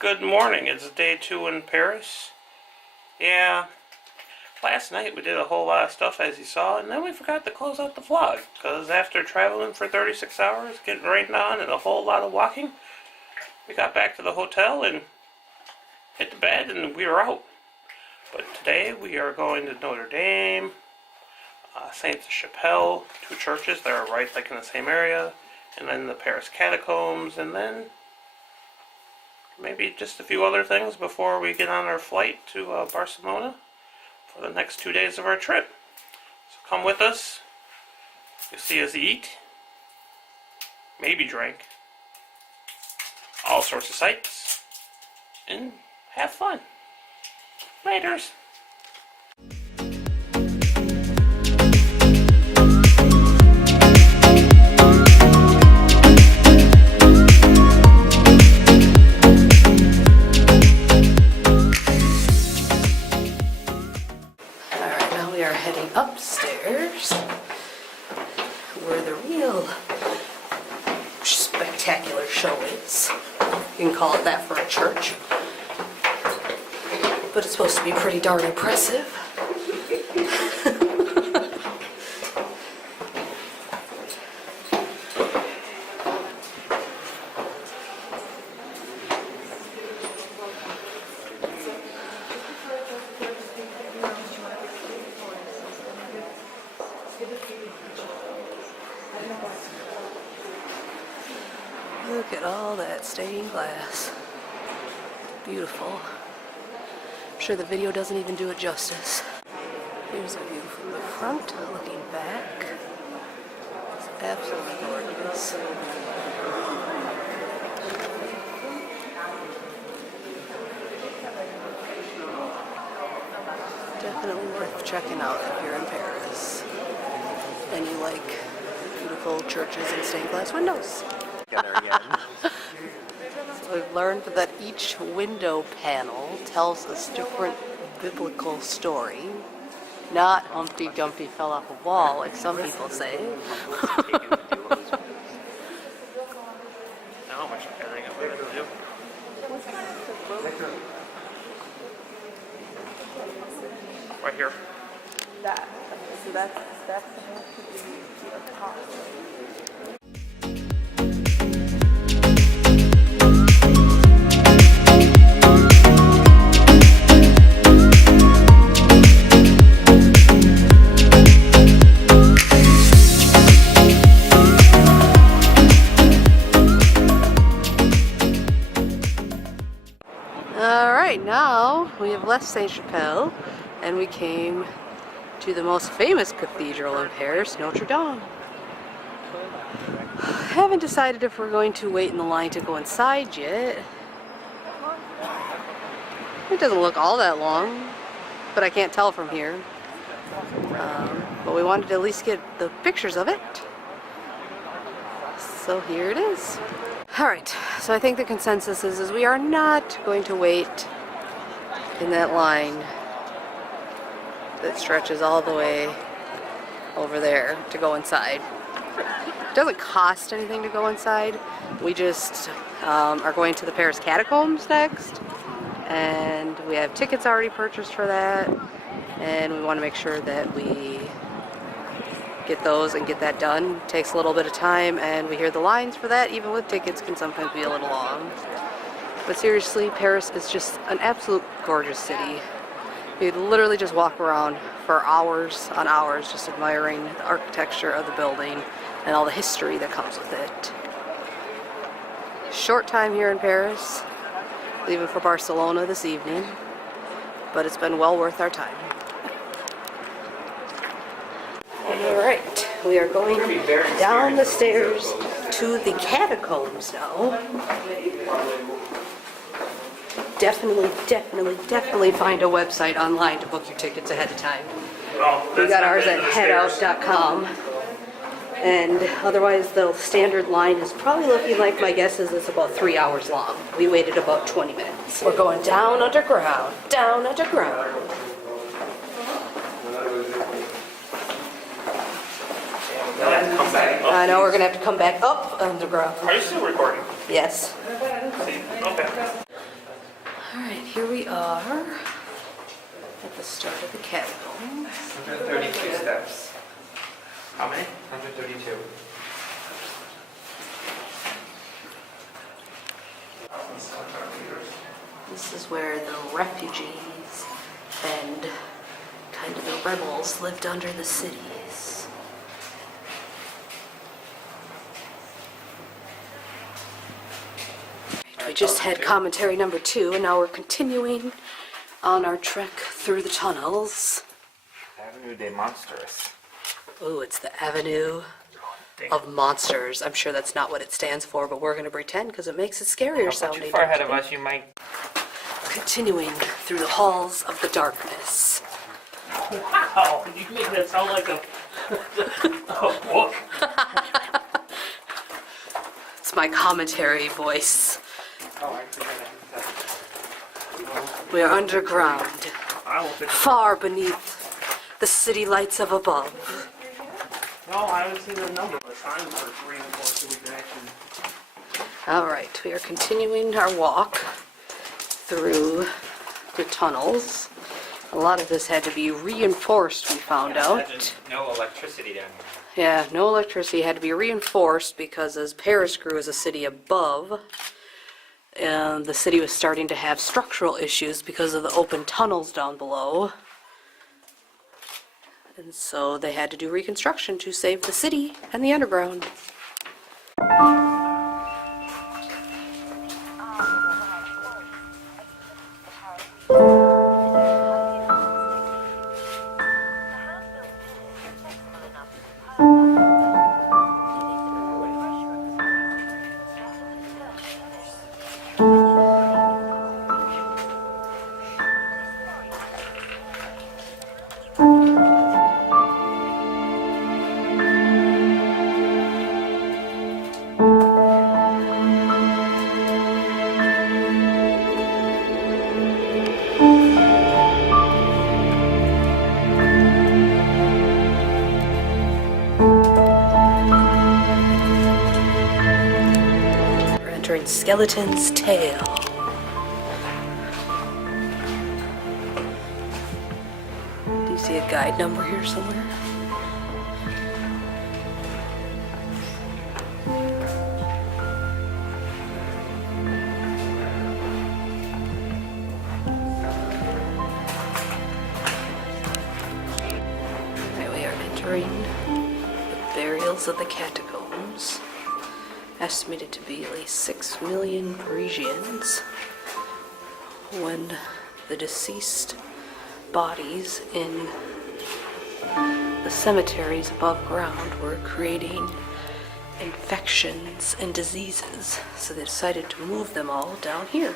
Good morning. It's day 2 in Paris. Yeah, last night we did a whole lot of stuff as you saw, and then we forgot to close out the vlog, because after traveling for 36 hours, getting rained on, and a whole lot of walking, we got back to the hotel and hit the bed and we were out. But today we are going to Notre Dame, Saint Chapelle, 2 churches that are right like in the same area, and then the Paris Catacombs, and then maybe just a few other things before we get on our flight to Barcelona for the next 2 days of our trip. So come with us. You'll see us eat, maybe drink, all sorts of sights, and have fun. Laters. Upstairs, where the real spectacular show is. You can call it that for a church, but it's supposed to be pretty darn impressive. Look at all that stained glass. Beautiful. I'm sure the video doesn't even do it justice. Here's a view from the front, looking back. It's absolutely gorgeous. Definitely worth checking out if you're in Paris and you like beautiful churches and stained glass windows. So we've learned that each window panel tells us different biblical story. Not Humpty Dumpty fell off a wall, like some people say. Now how much editing am I going to do? Right here. That. So that's supposed to be the top. Now we have left Saint Chapelle and we came to the most famous cathedral in Paris, Notre Dame. I haven't decided if we're going to wait in the line to go inside yet. It doesn't look all that long, but I can't tell from here. But we wanted to at least get the pictures of it. So here it is. Alright, so I think the consensus is we are not going to wait in that line that stretches all the way over there to go inside. It doesn't cost anything to go inside. We just are going to the Paris Catacombs next, and we have tickets already purchased for that, and we want to make sure that we get those and get that done. It takes a little bit of time, and we hear the lines for that, even with tickets, can sometimes be a little long. But seriously, Paris is just an absolute gorgeous city. You literally just walk around for hours on hours just admiring the architecture of the building and all the history that comes with it. Short time here in Paris, leaving for Barcelona this evening, but it's been well worth our time. Alright, we are going down the stairs to the catacombs now. Definitely find a website online to book your tickets ahead of time. We got ours at headout.com. And otherwise the standard line is probably looking like, my guess is it's about 3 hours long. We waited about 20 minutes. We're going down underground, down underground. Come back up. I know we're gonna have to come back up underground. Are you still recording? Yes. See? Okay. here we are at the start of the catacombs. 132 steps. How many? 132. This is where the refugees and kind of the rebels lived under the cities. We just had commentary number 2, and now we're continuing on our trek through the tunnels. Avenue des Monsters. Ooh, it's the Avenue of Monsters. I'm sure that's not what it stands for, but we're going to pretend because it makes it scarier Not sounding. too far ahead don't of you us, you might. think? Continuing through the halls of the darkness. Wow, you make that sound like a book. It's my commentary voice. Oh, I think We are underground, I don't think. far beneath the city lights of above. No, I haven't seen the number, but signs for 3 and 4, so we can actually. All right, we are continuing our walk through the tunnels. A lot of this had to be reinforced, we found out. no electricity down here. Yeah, no electricity, had to be reinforced because as Paris grew as a city above, and the city was starting to have structural issues because of the open tunnels down below. And so they had to do reconstruction to save the city and the underground. We're entering Skeleton's Tail. Do you see a guide number here somewhere? Right, we are entering the burials of the Catacombs. Estimated to be at least 6 million Parisians when the deceased bodies in the cemeteries above ground were creating infections and diseases, so they decided to move them all down here.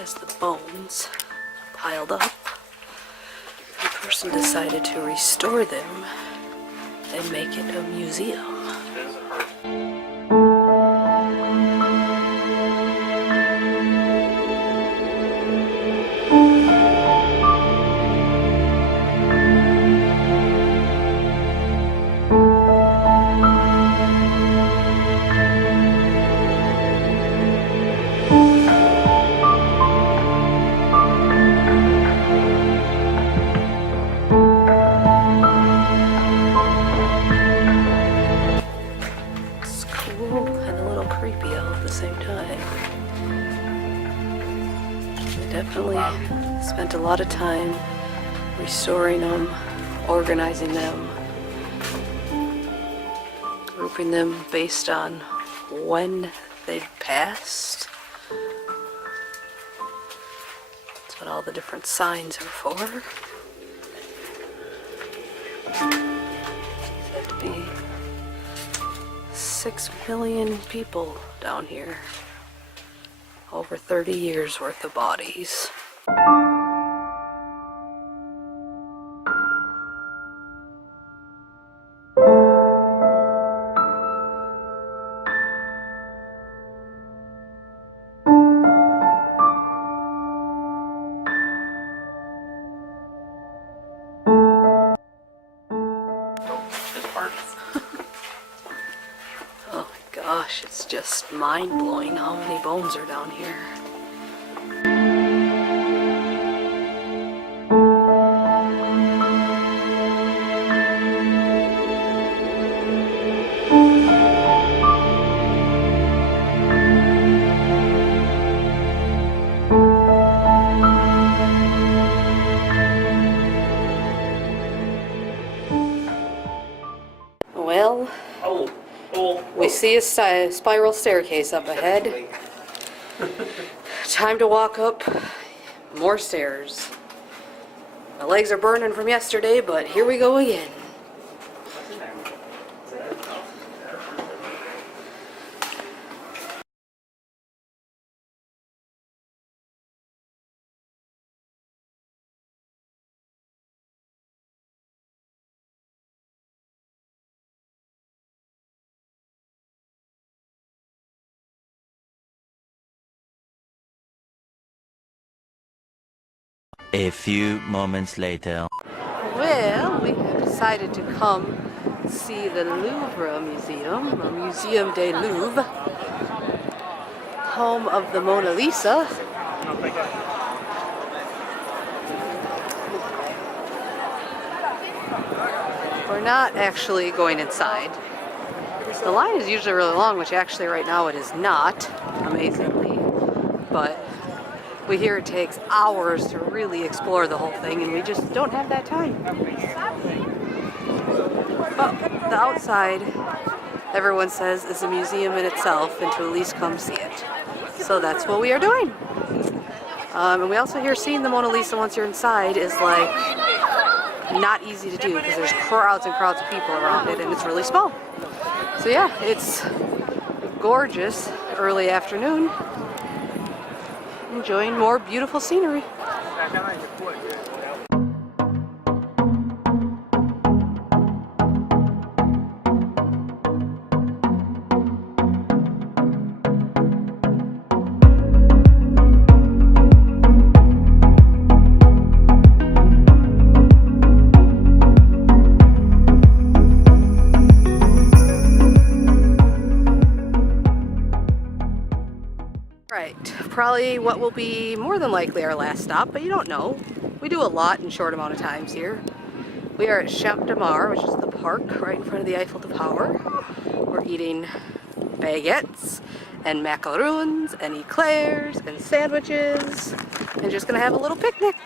As the bones piled up, the person decided to restore them and make it a museum. It's cool and a little creepy all at the same time. They definitely spent a lot of time restoring them, organizing them, grouping them based on when they'd passed. That's what all the different signs are for. Had to be 6 million people down here. Over 30 years worth of bodies. airports. Oh my gosh, it's just mind-blowing how many bones are down here. Well, we see a spiral staircase up ahead. Time to walk up more stairs. My legs are burning from yesterday, but here we go again. A few moments later. Well, we have decided to come see the Louvre Museum, or Museum des Louvres, home of the Mona Lisa. We're not actually going inside. The line is usually really long, which actually right now it is not, amazingly, but we hear it takes hours to really explore the whole thing, and we just don't have that time. But the outside, everyone says, is a museum in itself, and to at least come see it. So that's what we are doing. And we also hear seeing the Mona Lisa once you're inside is like not easy to do because there's crowds and crowds of people around it, and it's really small. So yeah, it's gorgeous early afternoon. Enjoying more beautiful scenery. Probably what will be more than likely our last stop, but you don't know. We do a lot in a short amount of times here. We are at Champ de Mars, which is the park right in front of the Eiffel Tower. We're eating baguettes and macaroons and eclairs and sandwiches and just gonna have a little picnic.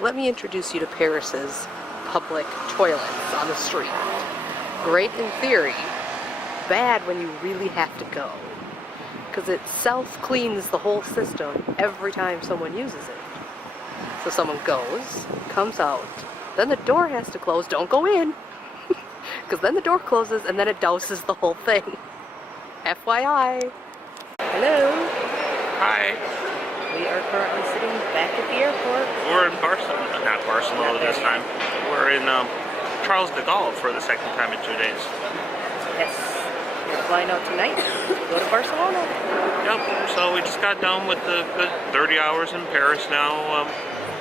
Let me introduce you to Paris's public toilets on the street. Great in theory, bad when you really have to go. Because it self-cleans the whole system every time someone uses it. So someone goes, comes out, then the door has to close, don't go in. Because then the door closes and then it douses the whole thing. FYI. Hello. Hi. We are currently sitting back at the airport. We're in Barcelona, not Barcelona this time. We're in Charles de Gaulle for the second time in 2 days. Yes. We're flying out tonight to go to Barcelona. Yep, so we just got done with the good 30 hours in Paris now.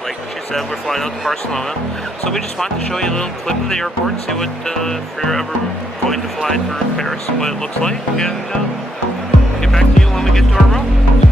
Like she said, we're flying out to Barcelona. So we just wanted to show you a little clip of the airport and see what, if you're ever going to fly through Paris, what it looks like. And get back to you when we get to our room.